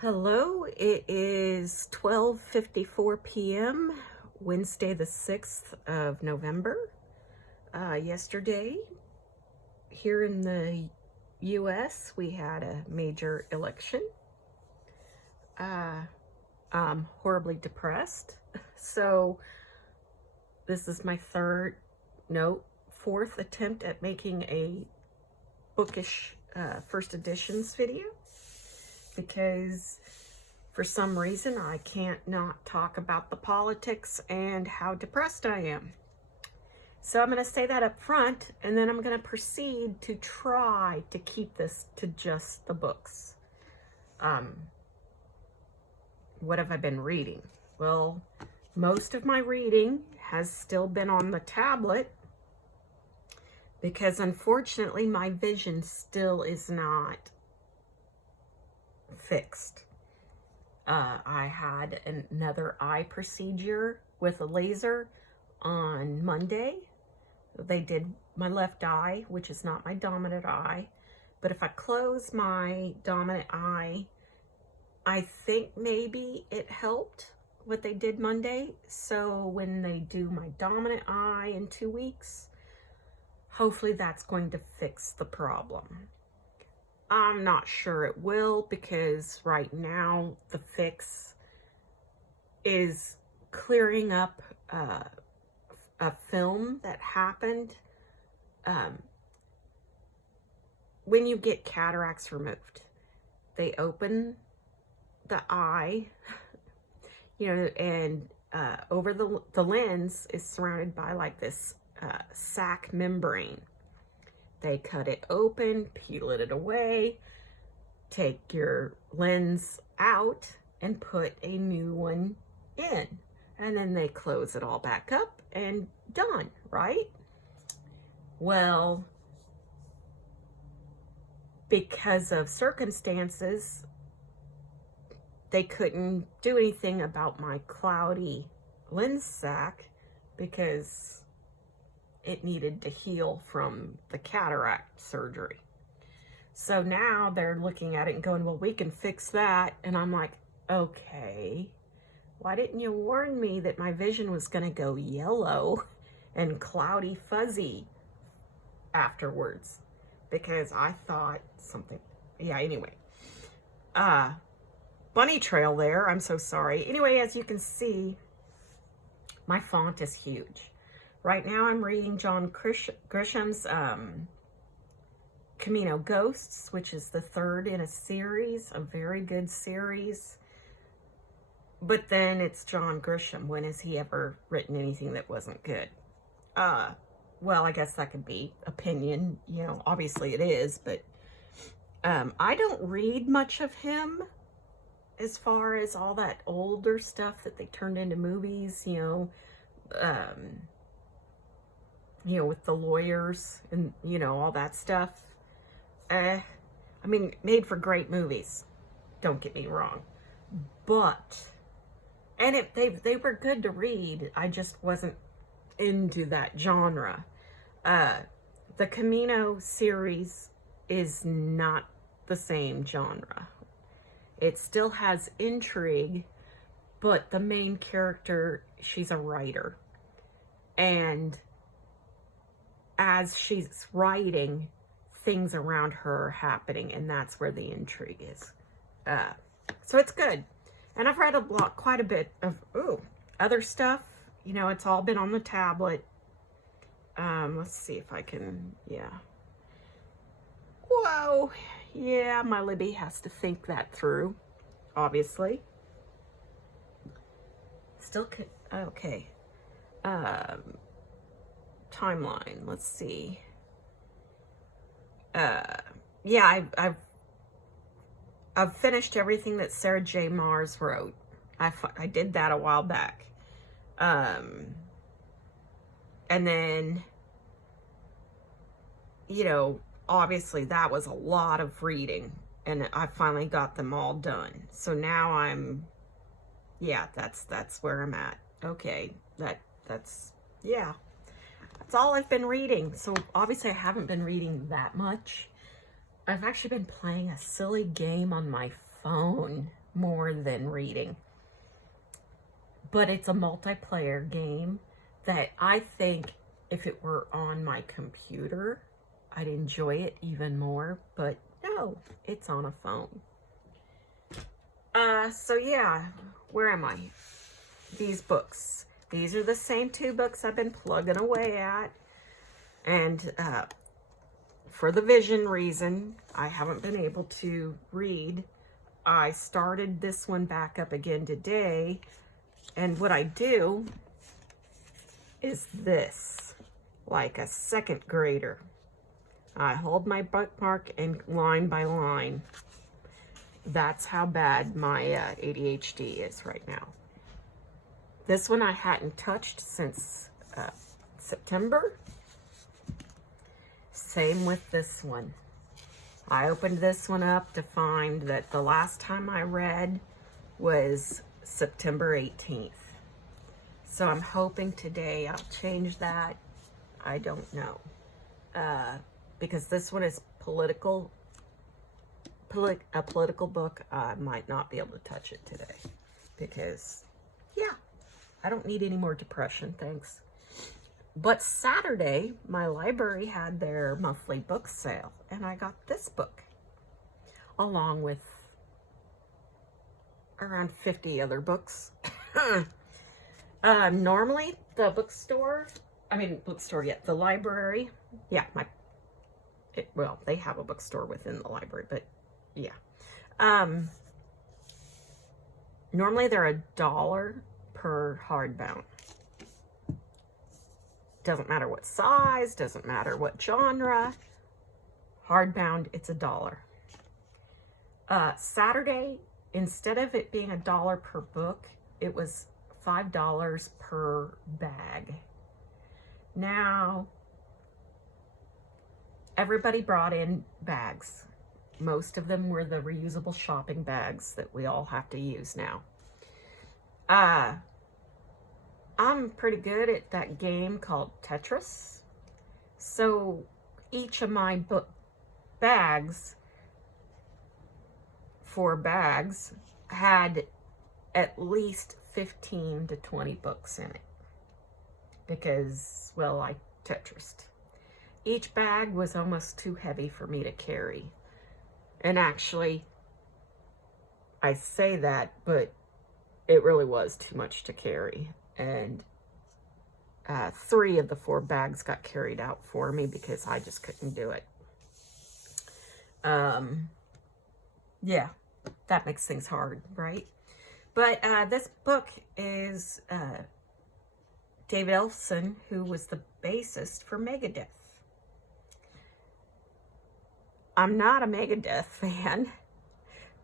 Hello, it is 12:54 p.m. Wednesday the 6th of November. Yesterday, here in the U.S., we had a major election. I'm horribly depressed. So this is my fourth attempt at making a bookish first editions video, because for some reason I can't not talk about the politics and how depressed I am. So I'm going to say that up front, and then I'm going to proceed to try to keep this to just the books. What have I been reading? Well, most of my reading has still been on the tablet, because unfortunately my vision still is not fixed. I had another eye procedure with a laser on Monday. They did my left eye, which is not my dominant eye, but if I close my dominant eye, I think maybe it helped what they did Monday. So when they do my dominant eye in 2 weeks, hopefully that's going to fix the problem. I'm not sure it will, because right now the fix is clearing up a film that happened when you get cataracts removed. They open the eye, and over the lens is surrounded by like this sac membrane. They cut it open, peel it away, take your lens out, and put a new one in. And then they close it all back up and done, right? Well, because of circumstances, they couldn't do anything about my cloudy lens sac because it needed to heal from the cataract surgery. So now they're looking at it and going, well, we can fix that. And I'm like, okay, why didn't you warn me that my vision was going to go yellow and cloudy fuzzy afterwards? Because I thought something, anyway. Bunny trail there, I'm so sorry. Anyway, as you can see, my font is huge. Right now I'm reading John Grisham's Camino Ghosts, which is the third in a series, a very good series. But then it's John Grisham. When has he ever written anything that wasn't good? Well, I guess that could be opinion. Obviously it is, but I don't read much of him as far as all that older stuff that they turned into movies, with the lawyers and, all that stuff. Made for great movies. Don't get me wrong. But, and they were good to read. I just wasn't into that genre. The Camino series is not the same genre. It still has intrigue, but the main character, she's a writer. And as she's writing, things around her are happening, and that's where the intrigue is. So it's good. And I've read quite a bit of other stuff. It's all been on the tablet. Let's see if I can, Whoa. Yeah, my Libby has to think that through, obviously. Still, okay. Timeline, let's see. I've finished everything that Sarah J. Maas wrote. I did that a while back. And then, obviously that was a lot of reading, and I finally got them all done. So now that's where I'm at. Okay, that's all I've been reading. So obviously I haven't been reading that much. I've actually been playing a silly game on my phone more than reading. But it's a multiplayer game that I think if it were on my computer, I'd enjoy it even more. But no, it's on a phone. So yeah, where am I? These books. These are the same 2 books I've been plugging away at. And for the vision reason, I haven't been able to read. I started this one back up again today. And what I do is this, like a 2nd grader. I hold my bookmark and line by line. That's how bad my ADHD is right now. This one I hadn't touched since September. Same with this one. I opened this one up to find that the last time I read was September 18th. So I'm hoping today I'll change that. I don't know. Because this one is a political book. I might not be able to touch it today. Because, yeah, I don't need any more depression, thanks. But Saturday, my library had their monthly book sale, and I got this book, along with around 50 other books. Normally, the the library, yeah, well, they have a bookstore within the library, but yeah. Normally, they're $1 per hardbound. Doesn't matter what size, doesn't matter what genre. Hardbound, it's $1. Saturday, instead of it being $1 per book, it was $5 per bag. Now, everybody brought in bags. Most of them were the reusable shopping bags that we all have to use now. I'm pretty good at that game called Tetris. So each of my bags, 4 bags, had at least 15 to 20 books in it. Because, well, I Tetrised. Each bag was almost too heavy for me to carry. And actually, I say that, but it really was too much to carry. And 3 of the 4 bags got carried out for me because I just couldn't do it. Yeah, that makes things hard, right? But this book is David Ellefson, who was the bassist for Megadeth. I'm not a Megadeth fan.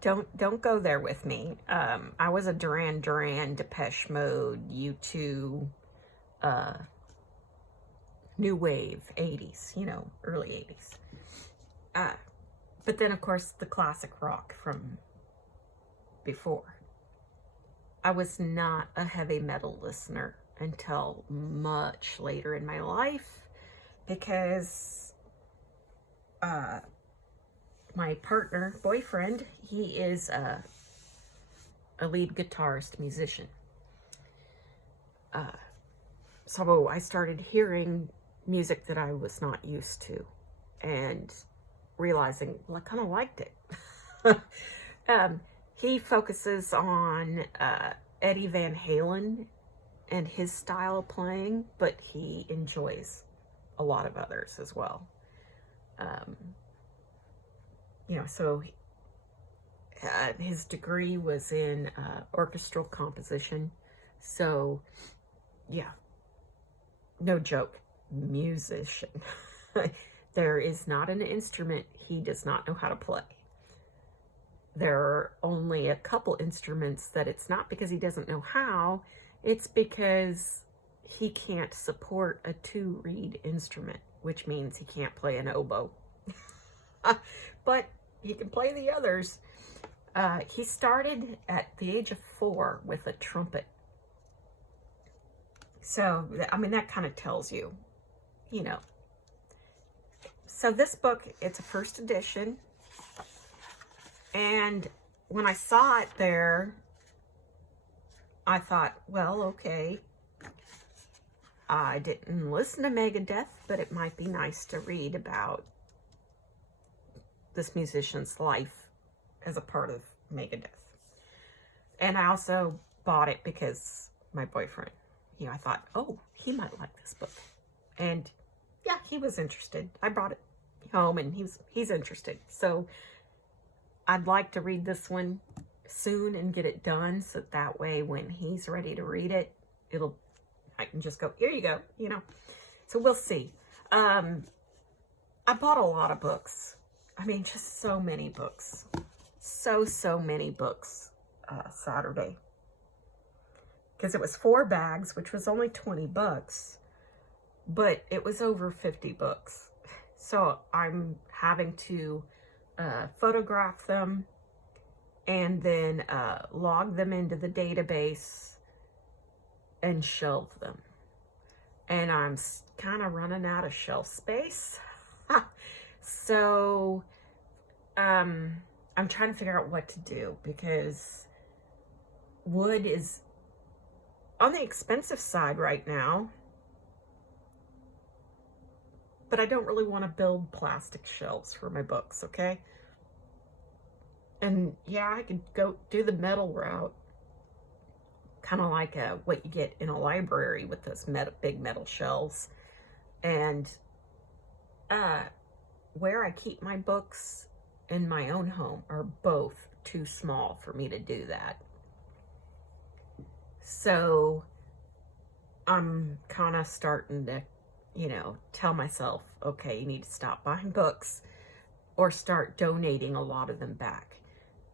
Don't go there with me. I was a Duran Duran, Depeche Mode, U2, New Wave, 80s, early 80s. But then, of course, the classic rock from before. I was not a heavy metal listener until much later in my life because my boyfriend, he is a lead guitarist, musician. So I started hearing music that I was not used to and realizing, well, I kind of liked it. He focuses on Eddie Van Halen and his style of playing, but he enjoys a lot of others as well. So his degree was in orchestral composition. So, yeah, no joke, musician. There is not an instrument he does not know how to play. There are only a couple instruments that it's not because he doesn't know how, it's because he can't support a 2-reed instrument, which means he can't play an oboe. But he can play the others. He started at the age of 4 with a trumpet. So, I mean, that kind of tells you, So this book, it's a first edition. And when I saw it there, I thought, well, okay, I didn't listen to Megadeth, but it might be nice to read about this musician's life as a part of Megadeth. And I also bought it because my boyfriend, I thought, oh, he might like this book. And yeah, he was interested. I brought it home and he's interested. So I'd like to read this one soon and get it done, so that way when he's ready to read it, I can just go, here you go, So we'll see. I bought a lot of books. I mean, just so many books. So many books Saturday. Because it was 4 bags, which was only $20, but it was over 50 books. So I'm having to photograph them and then log them into the database and shelve them. And I'm kind of running out of shelf space. So I'm trying to figure out what to do, because wood is on the expensive side right now. But I don't really want to build plastic shelves for my books, okay? And yeah, I could go do the metal route, kind of like what you get in a library with those big metal shelves. And where I keep my books in my own home are both too small for me to do that. So I'm kind of starting to, tell myself, okay, you need to stop buying books or start donating a lot of them back.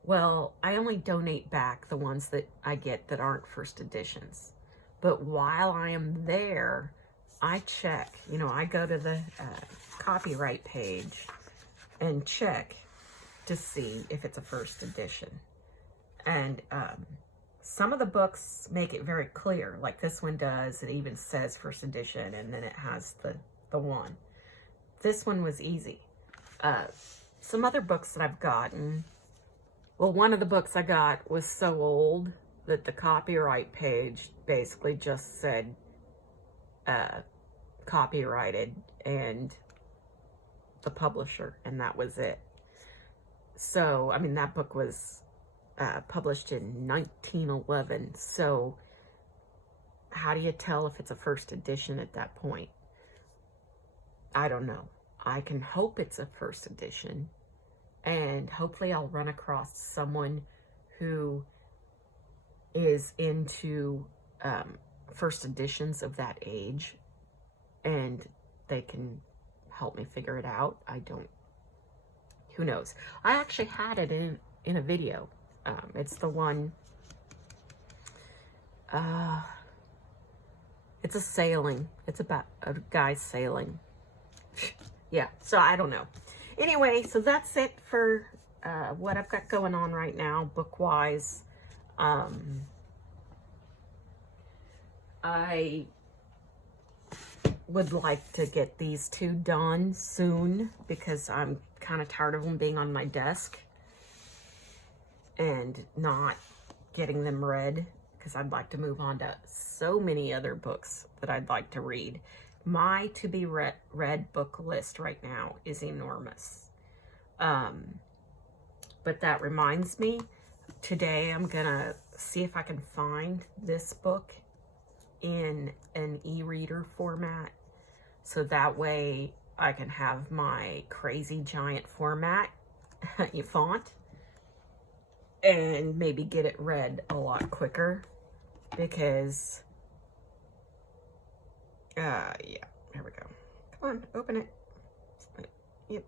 Well, I only donate back the ones that I get that aren't first editions. But while I am there, I check, I go to the copyright page and check to see if it's a first edition. And some of the books make it very clear, like this one does. It even says first edition, and then it has the one. This one was easy. Some other books that I've gotten, well, one of the books I got was so old that the copyright page basically just said copyrighted and the publisher, and that was it. So, I mean, that book was published in 1911. So how do you tell if it's a first edition at that point? I don't know. I can hope it's a first edition, and hopefully I'll run across someone who is into first editions of that age, and they can help me figure it out. Who knows? I actually had it in a video. It's the one, it's a sailing. It's about a guy sailing. Yeah, so I don't know. Anyway, so that's it for what I've got going on right now, book-wise. I would like to get these 2 done soon, because I'm kind of tired of them being on my desk and not getting them read, because I'd like to move on to so many other books that I'd like to read. My to-be-read book list right now is enormous. But that reminds me, today I'm gonna see if I can find this book in an e-reader format, so that way I can have my crazy giant format font and maybe get it read a lot quicker, because yeah, here we go. Come on, open it. Yep.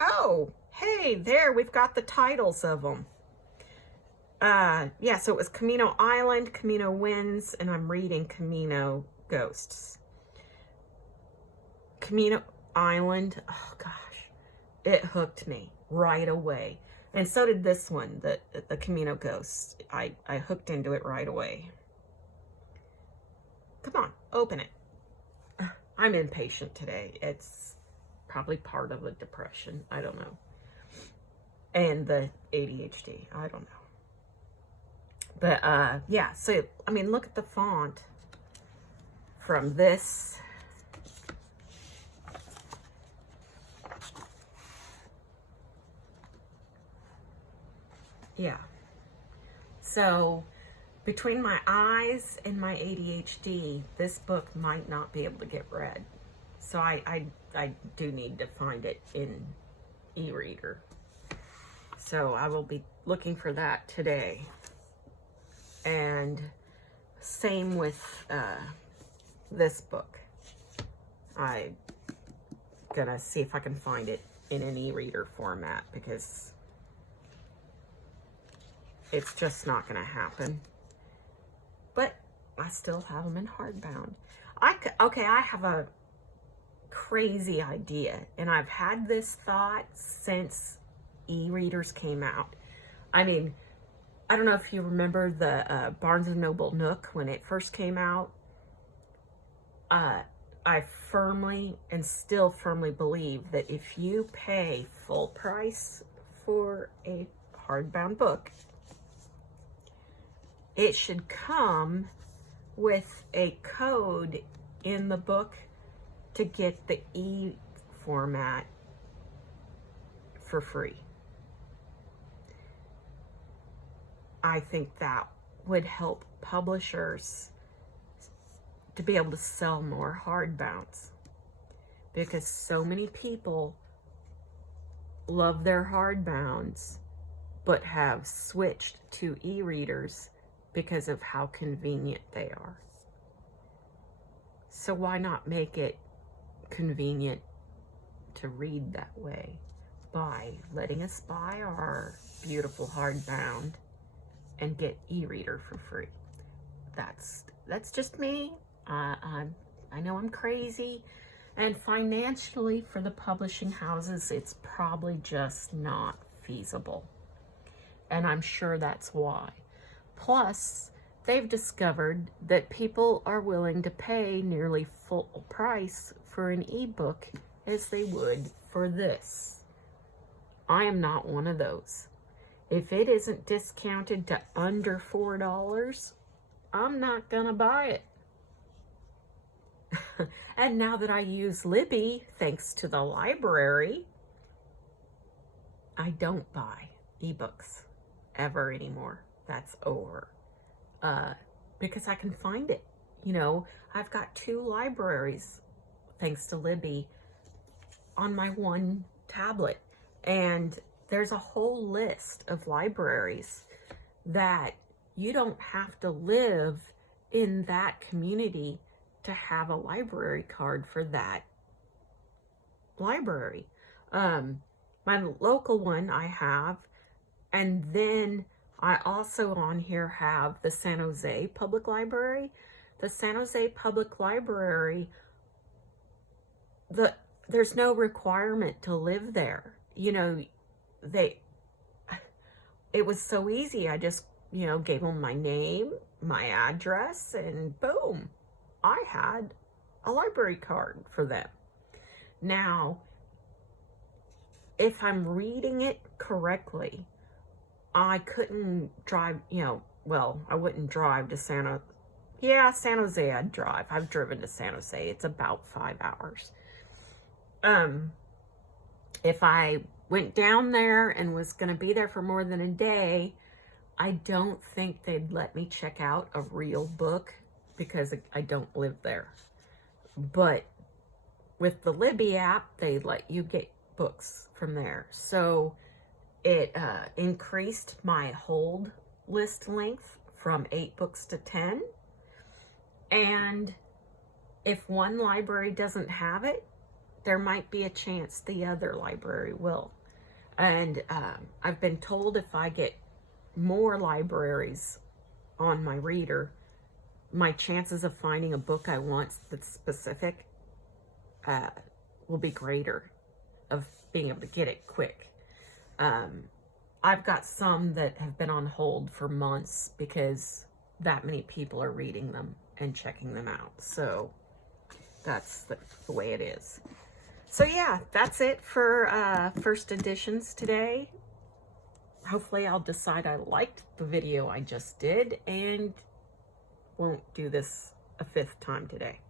Oh, hey, there, we've got the titles of them. Yeah, so it was Camino Island, Camino Winds, and I'm reading Camino Ghosts. Camino Island, oh gosh, it hooked me right away. And so did this one, the Camino Ghosts. I hooked into it right away. Come on, open it. I'm impatient today. It's probably part of a depression. I don't know. and the ADHD. I don't know. But, yeah, so, I mean, look at the font from this. Yeah. So, between my eyes and my ADHD, this book might not be able to get read. So I do need to find it in e-reader. So I will be looking for that today. And same with this book. I'm gonna see if I can find it in an e-reader format, because it's just not gonna happen. But I still have them in hardbound. Okay, I have a crazy idea, and I've had this thought since e-readers came out. I mean, I don't know if you remember the Barnes & Noble Nook when it first came out. I firmly and still firmly believe that if you pay full price for a hardbound book, it should come with a code in the book to get the e-format for free. I think that would help publishers to be able to sell more hardbounds, because so many people love their hardbounds but have switched to e-readers because of how convenient they are. So why not make it convenient to read that way by letting us buy our beautiful hardbound and get e-reader for free? That's just me. I know I'm crazy, and financially for the publishing houses, it's probably just not feasible, and I'm sure that's why. Plus, they've discovered that people are willing to pay nearly full price for an ebook as they would for this. I am not one of those. If it isn't discounted to under $4, I'm not gonna buy it. And now that I use Libby, thanks to the library, I don't buy ebooks ever anymore. That's over. Because I can find it. You know, I've got 2 libraries, thanks to Libby, on my one tablet. And there's a whole list of libraries that you don't have to live in that community to have a library card for that library. My local one I have, and then I also on here have the San Jose Public Library. The San Jose Public Library, there's no requirement to live there. You know, it was so easy. I just, you know, gave them my name, my address, and boom, I had a library card for them. Now, if I'm reading it correctly, I couldn't drive, you know, well, I wouldn't drive to San Jose I'd drive. I've driven to San Jose. It's about 5 hours. If I went down there and was going to be there for more than a day, I don't think they'd let me check out a real book because I don't live there. But with the Libby app, they let you get books from there. So it increased my hold list length from 8 books to 10. And if one library doesn't have it, there might be a chance the other library will. And I've been told if I get more libraries on my reader, my chances of finding a book I want that's specific will be greater, of being able to get it quick. I've got some that have been on hold for months because that many people are reading them and checking them out. So that's the way it is. So yeah, that's it for first editions today. hopefully I'll decide I liked the video I just did and won't do this a 5th time today.